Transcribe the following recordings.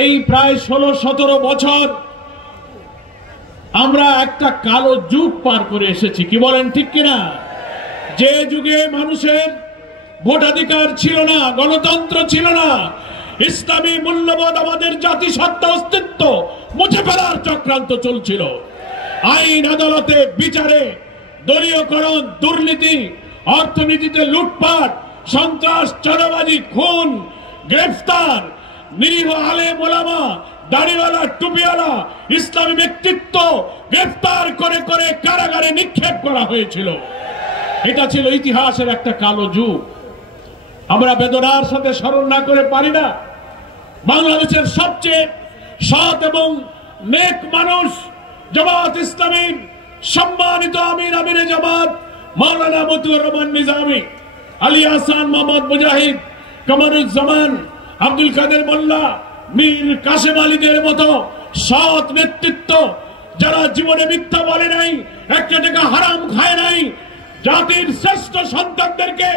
এই প্রায় 16-17 বছর আমরা একটা কালো যুগ পার করে এসেছি, কি বলেন ঠিক কিনা? যে যুগে মানুষের ভোটাধিকার ছিল না, গণতন্ত্র ছিল না, ইসলামী মূল্যবোধ আমাদের জাতিসত্তা অস্তিত্ব মুছে ফেলার চক্রান্ত চলছিল। আইন আদালতে বিচারে দলীয়করণ, দুর্নীতি, অর্থনীতিতে লুটপাট, সন্ত্রাস, চাঁদাবাজি, খুন, গ্রেফতার, নিরীহ আলেম ওলামা, দাড়িওয়ালা, টুপিওয়ালা, ইসলামী ব্যক্তিত্ব গ্রেফতার করে করে কারাগারে নিক্ষেপ করা হয়েছিল। এটা ছিল ইতিহাসের একটা কালো যুগ। আমরা বেদনার সাথে স্মরণ না করে পারি না, বাংলাদেশের সবচেয়ে সৎ এবং নেক মানুষ জামাত ইসলামীর সম্মানিত আমিরে জামাত মাওলানা মতিউর রহমান নিজামী, আলী আহসান, মোহাম্মদ মুজাহিদ, কামরুজ্জামান, আব্দুল কাদের মোল্লা, মীর কাসেম আলীদের মতো সৎ নেতৃত্ব, যারা জীবনে মিথ্যা বলে নাই, একটা টাকা হারাম খায় নাই, জাতির শ্রেষ্ঠ সন্তানদেরকে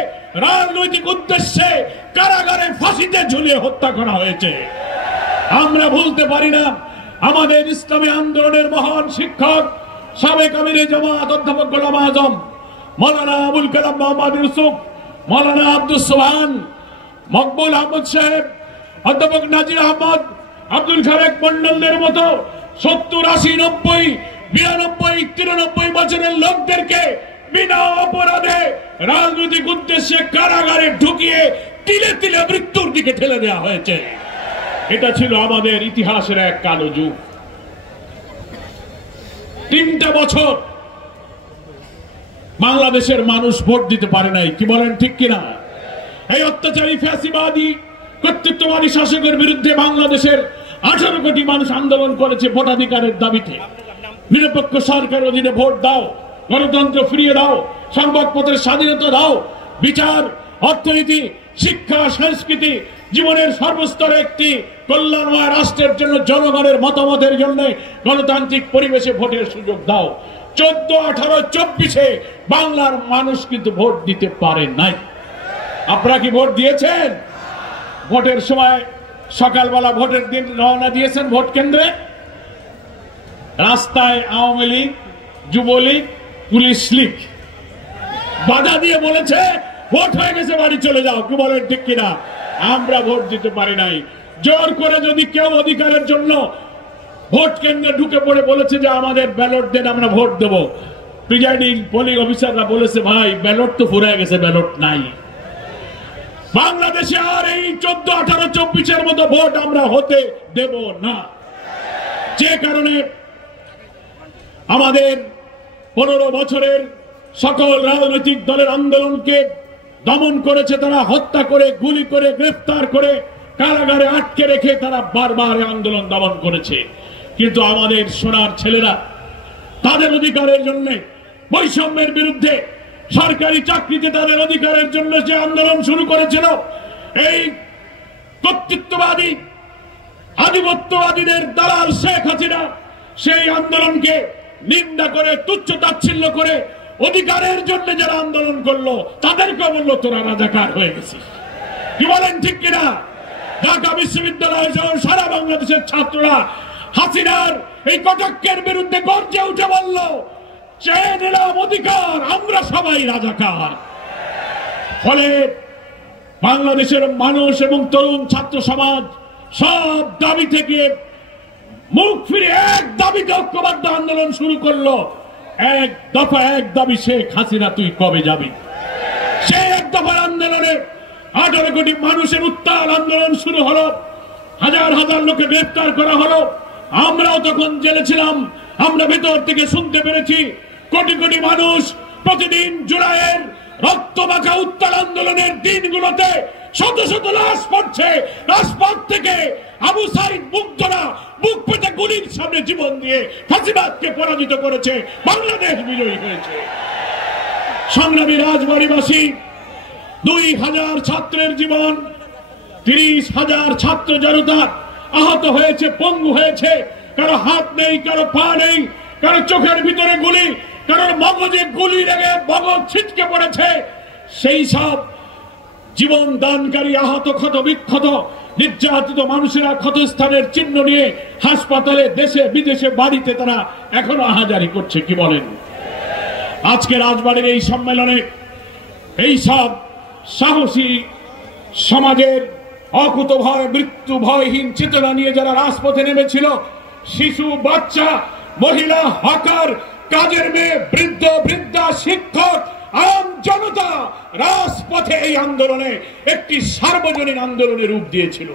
রাজনৈতিক উদ্দেশ্যে কারাগারে ফাঁসিতে ঝুলিয়ে হত্যা করা হয়েছে। আমরা ভুলতে পারি না আমাদের ইসলামী আন্দোলনের মহান শিক্ষক সাবেক আমিরে জামাত অধ্যাপক গোলাম আজম মাওলানা আবুল কালাম মোহাম্মদ ইউসুফ, মাওলানা আব্দুস সোবহান, মকবুল আহমদ সাহেব, অধ্যাপক নাজির আহমদ, আব্দুল খালেক মন্ডলদের মতো 70, 80, 90, 92, 93 বছরের লোকদেরকে বিনা অপরাধে রাজনৈতিক উদ্দেশ্যে কারাগারে ঢুকিয়ে তিলে তিলে মৃত্যুর দিকে ঠেলে দেওয়া হয়েছে। এটা ছিল আমাদের ইতিহাসের এক কালো যুগ। 3টা বছর বাংলাদেশের মানুষ ভোট দিতে পারে নাই, কি বলেন ঠিক কিনা? এই অত্যাচারী ফ্যাসিবাদী কর্তৃত্ববাদী শাসকের বিরুদ্ধে বাংলাদেশের 18 কোটি মানুষ আন্দোলন করেছে ভোটাধিকারের দাবিতে। নিরপেক্ষ সরকার অধীনে ভোট দাও, গণতন্ত্র ফিরিয়ে দাও, সংবাদপত্রের স্বাধীনতা দাও, বিচার, অর্থনীতি, শিক্ষা, সংস্কৃতি, জীবনের সর্বস্তরে একটি কল্যাণময় রাষ্ট্রের জন্য জনগণের মতামতের জন্য গণতান্ত্রিক পরিবেশে ভোটের সুযোগ দাও। 14, 18, 24-এ বাংলার মানুষ কিন্তু ভোট দিতে পারে নাই। আপনারা কি ভোট দিয়েছেন? ভোটের সময় সকালবেলা ভোটের দিন রওনা দিয়েছেন ভোট কেন্দ্রে, রাস্তায় আওয়ামী লীগ, যুবলীগ, পুলিশ লীগ বাধা দিয়ে বলেছে ভোট হয়ে গেছে, বাড়ি চলে যাও, কি বলেন ঠিক কিনা? আমরা ভোট দিতে পারি নাই। জোর করে যদি কেউ অধিকারের জন্য ভোট কেন্দ্রে ঢুকে পড়ে বলেছে যে আমাদের ব্যালট দেন, আমরা ভোট দেব, প্রিজাইডিং পোলিং অফিসাররা বলেছে ভাই ব্যালট তো ফুরায় গেছে, ব্যালট নাই। বাংলাদেশে আর এই 14, 18, 24-এর মতো ভোট আমরা হতে দেব না। যে কারণে আমাদের 15 বছরের সকল রাজনৈতিক দলের আন্দোলনকে দমন করেছে তারা, হত্যা করে, গুলি করে, গ্রেফতার করে, কারাগারে আটকে রেখে তারা বারবার আন্দোলন দমন করেছে। কিন্তু আমাদের সোনার ছেলেরা তাদের অধিকারের জন্য, বৈষম্যের বিরুদ্ধে, সরকারি চাকরিতে তাদের অধিকারের জন্য যে আন্দোলন শুরু করেছিল, এই কর্তৃত্ববাদী আধিপত্যবাদীদের দালাল শেখ হাসিনা সেই আন্দোলনকে নিন্দা করে, তুচ্ছ তাচ্ছিল্য করে, অধিকারের জন্য যারা আন্দোলন করলো তাদেরকে বললো তোরা রাজাকার হয়ে গেছিস, কি বলেন ঠিক কিনা? ঢাকা বিশ্ববিদ্যালয় সহ সারা বাংলাদেশের ছাত্ররা হাসিনার এই কটাক্ষের বিরুদ্ধে গর্জে উঠে বলল চেয়ে নিলাম অধিকার, আমরা সবাই রাজাকার। ফলে বাংলাদেশের মানুষ এবং তরুণ ছাত্র সমাজ সব দাবি থেকে মুখ ফিরে এক দাবিতে ঐক্যবদ্ধ আন্দোলন শুরু করলো। এক দফা, এক দাবি, শেখ হাসিনা তুই কবে যাবি? সেই এক দফার আন্দোলনে 18 কোটি মানুষের উত্তাল আন্দোলন শুরু হলো, হাজার হাজার লোকে গ্রেফতার করা হলো। আমরাও তখন জেলে ছিলাম, আমরা ভেতর থেকে শুনতে পেরেছি কোটি কোটি মানুষ প্রতিদিন জুলাইয়ের রক্তমাখা উত্তাল আন্দোলনের দিনগুলোতে শত শত লাশ পড়ছে। রাজপথ থেকে আবু সাইদ মুগ্ধরা বুক পেতে গুলির সামনে জীবন দিয়ে ফাঁসিবাদকে পরাজিত করেছে, বাংলাদেশ বিজয়ী হয়েছে। সংগ্রামী রাজবাড়িবাসী, 2000 ছাত্রের জীবন, 30,000 ছাত্র জনতা আহত হয়েছে, পঙ্গু হয়েছে, কারো হাত নেই, কারো পা নেই, কারো চোখের ভিতরে গুলি, কারোর মগজে গুলি লেগে মগজ ছিটকে পড়েছে। সেই সব জীবন দানকারী, আহত, ক্ষত বিক্ষত নির্যাতিত মানুষেরা ক্ষতস্থানের চিহ্ন নিয়ে হাসপাতালে, দেশে বিদেশে, বাড়িতে তারা এখনো আহাজারি করছে। কি বলেন? আজকে রাজবাড়ির এই সম্মেলনে এই সব সাহসী সমাজের অকুতভয় মৃত্যু ভয়হীন চেতনা নিয়ে যারা রাজপথে নেমেছিল, শিশু, বাচ্চা, মহিলা, হকার, কাজের মেয়ে, বৃদ্ধ বৃদ্ধা, শিক্ষক, আম জনতা রাজপথে এই আন্দোলনে একটি সার্বজনীন আন্দোলনের রূপ দিয়েছিল।